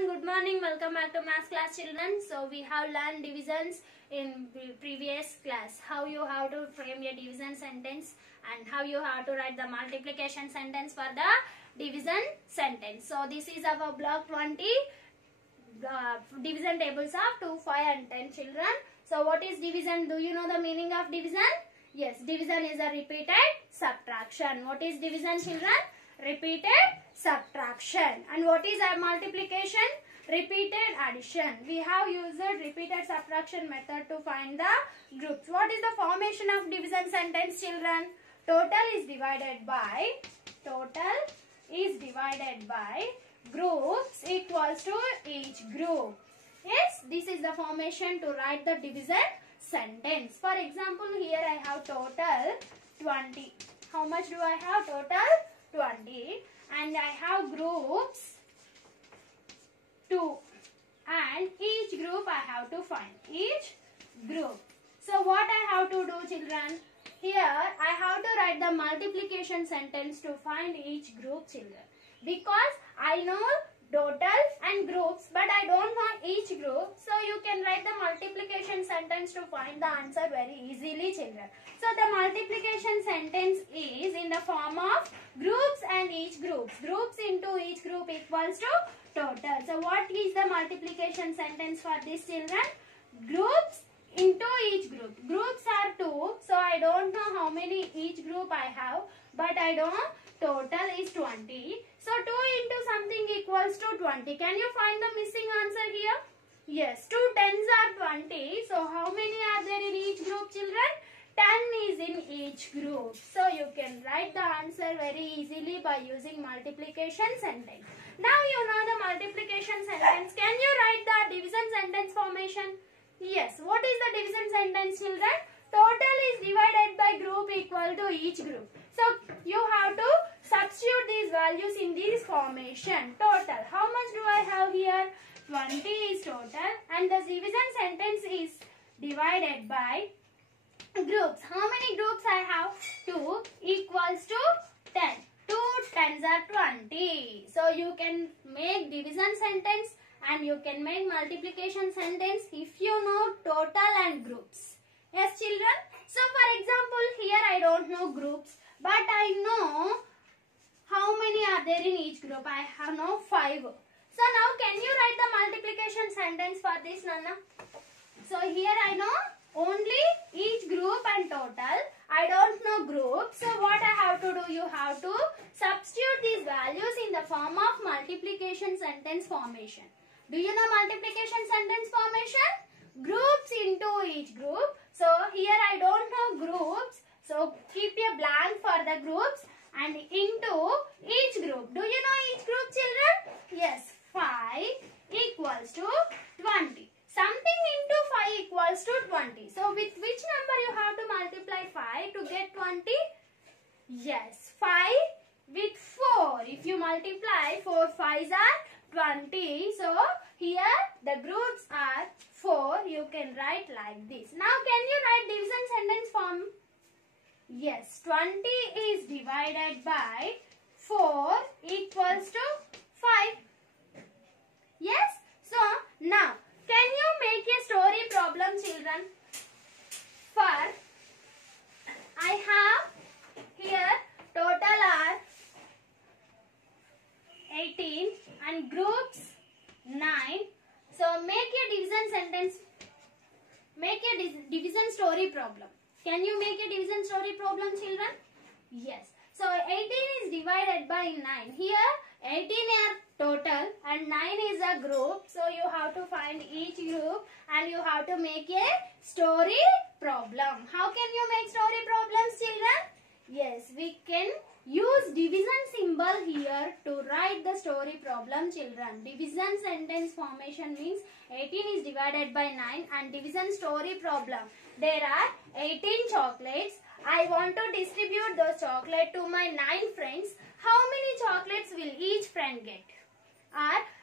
everyone, good morning. Welcome back to math class, children. So we have learned divisions in the previous class. How you have to frame a division sentence and how you have to write the multiplication sentence for the division sentence. So this is our block 20 division tables of 2, 5 and 10 children. So what is division? Do you know the meaning of division? Yes, division is a repeated subtraction. What is division, children? Repeated subtraction. And what is a multiplication? Repeated addition. We have used repeated subtraction method to find the groups. What is the formation of division sentence, children? Total is divided by groups equals to each group. Yes, this is the formation to write the division sentence. For example, here I have total 20. How much do I have? Total 20. And I have groups 2. And each group I have to find. Each group. So what I have to do, children? Here I have to write the multiplication sentence to find each group, children. Because I know total and groups, but I don't know each group. So you can write the multiplication sentence to find the answer very easily, children. So the multiplication sentence is in the form of groups and each groups. Groups into each group equals to total. So what is the multiplication sentence for this, children? Groups into each group. Groups are 2. So I don't know how many each group I have, but I know total is 20. So 2 into something equals to 20. Can you find the missing answer here? Yes, 2 tens are 20. So how many are there in each group, children? 10 is in each group. So you can write the answer very easily by using multiplication sentence. Now you know the multiplication sentence. Can you write the division sentence formation? Yes. What is the division sentence, children? Total is divided by group equal to each group. So you have to substitute these values in this formation. Total. How much do I have here? 20 is total. And the division sentence is divided by groups. How many groups I have? 2 equals to 10. 2 tens are 20. So you can make division sentence and you can make multiplication sentence if you know total and groups. Yes, children. So for example, here I don't know groups, but I know how many are there in each group. I have now 5. So now can you write the multiplication sentence for this, Nana? So here I know only each group and total. I don't know group. So what I have to do? You have to substitute these values in the form of multiplication sentence formation. Do you know multiplication sentence formation? Groups into each group. So here I don't know groups. So keep a blank for the groups and into each group. Do you know each group, children? Yes. 5 equals to 20. Something into 5 equals to 20. So with which number you have to multiply 5 to get 20? Yes. 5 with 4. If you multiply 4 5s are 20. So here the groups are 4. You can write like this. Now can you write division sentence form? Yes. 20 is divided by 4 equals to 5. Yes. So now can you make a story problem, children? For I have here total are 18 and groups 9. So make a division sentence. Make a division story problem. Can you make a division story problem, children? Yes. So 18 is divided by 9. Here 18 are total and 9 is a group. So you have to find each group and you have to make a story problem. How can you make story problems, children? Yes, we can use division symbol here to write the story problem, children. Division sentence formation means 18 is divided by 9 and division story problem. There are 18 chocolates. I want to distribute those chocolates to my 9 friends. How many chocolates will each friend get?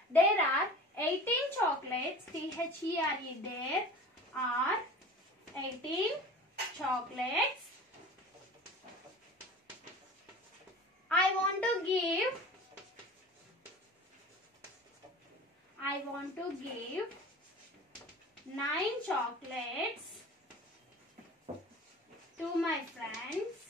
There are 18 chocolates. T-H-E-R-E. There are 18 chocolates. I want to give I want to give 9 chocolates to my friends.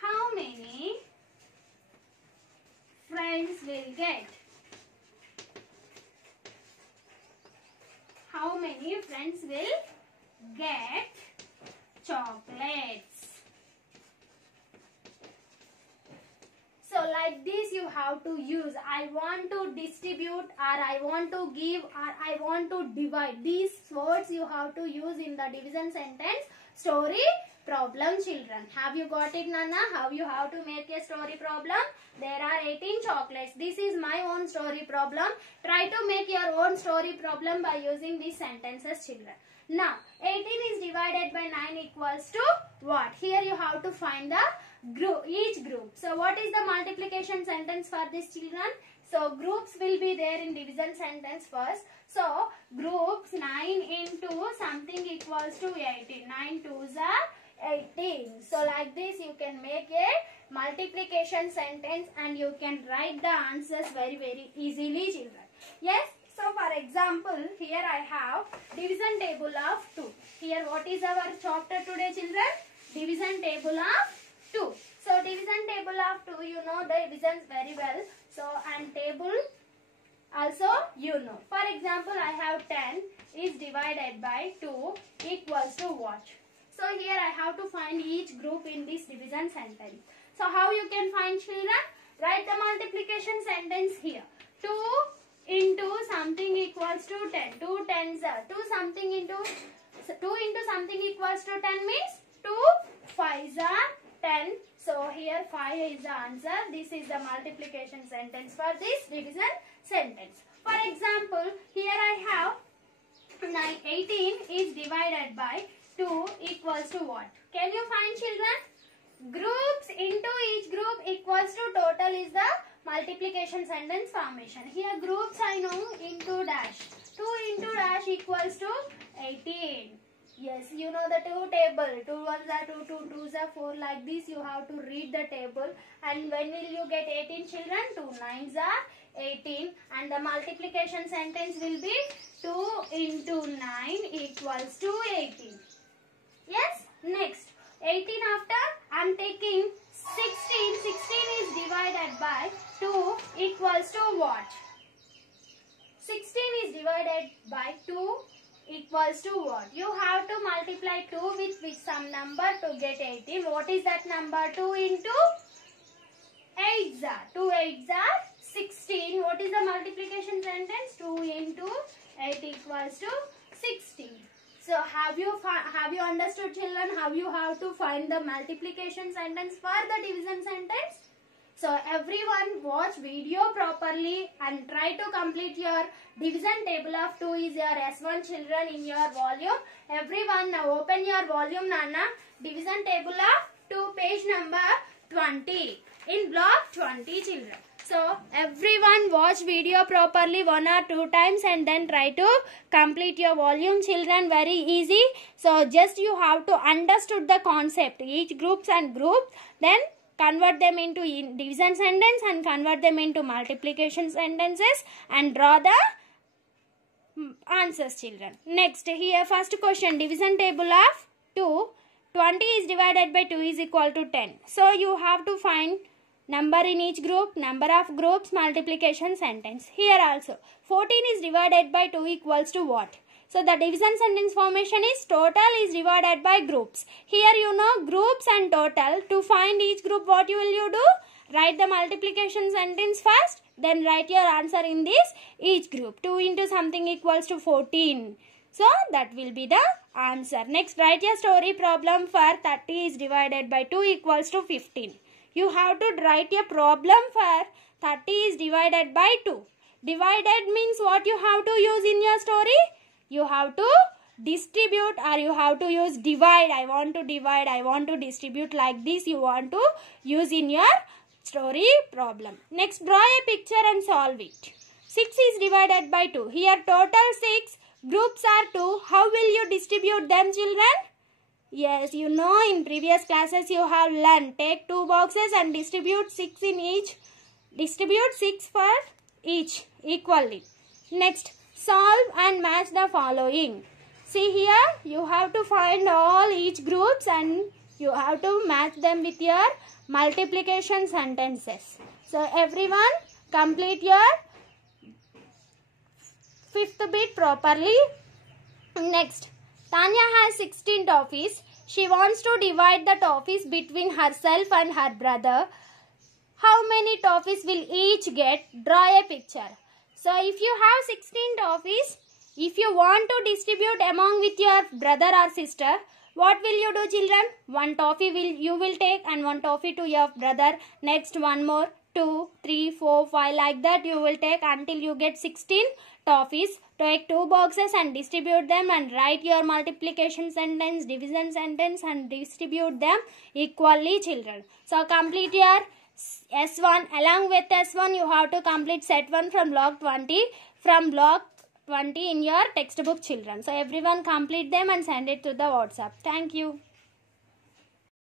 How many friends will get? How many friends will get chocolates? So like this you have to use I want to distribute, or I want to give, or I want to divide. These words you have to use in the division sentence story problem, children. Have you got it, Nana? How you have to make a story problem? There are 18 chocolates. This is my own story problem. Try to make your own story problem by using these sentences, children. Now 18 is divided by 9 equals to what? Here you have to find the group, each group. So what is the multiplication sentence for this, children? So groups will be there in division sentence first. So groups 9 into something equals to 18. 9 2s are 18. So like this you can make a multiplication sentence and you can write the answers very easily, children. Yes. So for example, here I have division table of 2. Here what is our chapter today, children? Division table of 2. So division table of 2, you know the divisions very well. So and table also you know. For example, I have 10 is divided by 2 equals to what? So here I have to find each group in this division sentence. So how you can find, children? Write the multiplication sentence here. 2 into something equals to 10. 2 tens are 2 something into 2 into something equals to 10 means 2 5s are 10. So here 5 is the answer. This is the multiplication sentence for this division sentence. For example, here I have 18 is divided by 2 equals to what? Can you find, children? Groups into each group equals to total is the multiplication sentence formation. Here groups I know into dash. 2 into dash equals to 18. Yes, you know the 2 table. 2 1s are 2, 2 2s are 4. Like this you have to read the table. And when will you get 18, children? 2 9s are 18. And the multiplication sentence will be 2 into 9 equals to 18. Yes, next. 18 after I am taking 16. 16 is divided by 2 equals to what? 16 is divided by 2 equals to what? You have to multiply 2 with some number to get 18. What is that number? 2 into 8s are. 2 8s are 16. What is the multiplication sentence? 2 into 8 equals to 16. So have you understood, children, how you have to find the multiplication sentence for the division sentence? So everyone watch video properly and try to complete your division table of 2 is your S1, children, in your volume. Everyone now open your volume, Nana. Division table of 2, page number 20 in block 20, children. So everyone watch video properly 1 or 2 times and then try to complete your volume, children. Very easy. So just you have to understood the concept, each groups and groups, then convert them into division sentence and convert them into multiplication sentences and draw the answers, children. Next, here first question, division table of 2. 20 is divided by 2 is equal to 10. So you have to find number in each group, number of groups, multiplication sentence. Here also 14 is divided by 2 equals to what? So the division sentence formation is total is divided by groups. Here you know groups and total. To find each group, what will you do? Write the multiplication sentence first, then write your answer in this each group. 2 into something equals to 14. So that will be the answer. Next, write your story problem for 30 is divided by 2 equals to 15. You have to write a problem for 30 is divided by 2. Divided means what you have to use in your story? You have to distribute or you have to use divide. I want to divide, I want to distribute, like this you want to use in your story problem. Next, draw a picture and solve it. 6 is divided by 2. Here total 6, groups are 2. How will you distribute them, children? Yes, you know in previous classes you have learned. Take 2 boxes and distribute 6 in each. Distribute 6 for each equally. Next, solve and match the following. See here, you have to find all each groups and you have to match them with your multiplication sentences. So everyone complete your 5th bit properly. Next, Tanya has 16 toffees. She wants to divide the toffees between herself and her brother. How many toffees will each get? Draw a picture. So if you have 16 toffees, if you want to distribute among with your brother or sister, what will you do, children? 1 toffee you will take and 1 toffee to your brother. Next, 1 more, 2, 3, 4, 5, like that you will take until you get 16 toffees. Take 2 boxes and distribute them and write your multiplication sentence, division sentence and distribute them equally, children. So complete your S1. Along with S1 you have to complete set 1 from block 20. From block 20 in your textbook, children. So everyone complete them and send it to the WhatsApp. Thank you.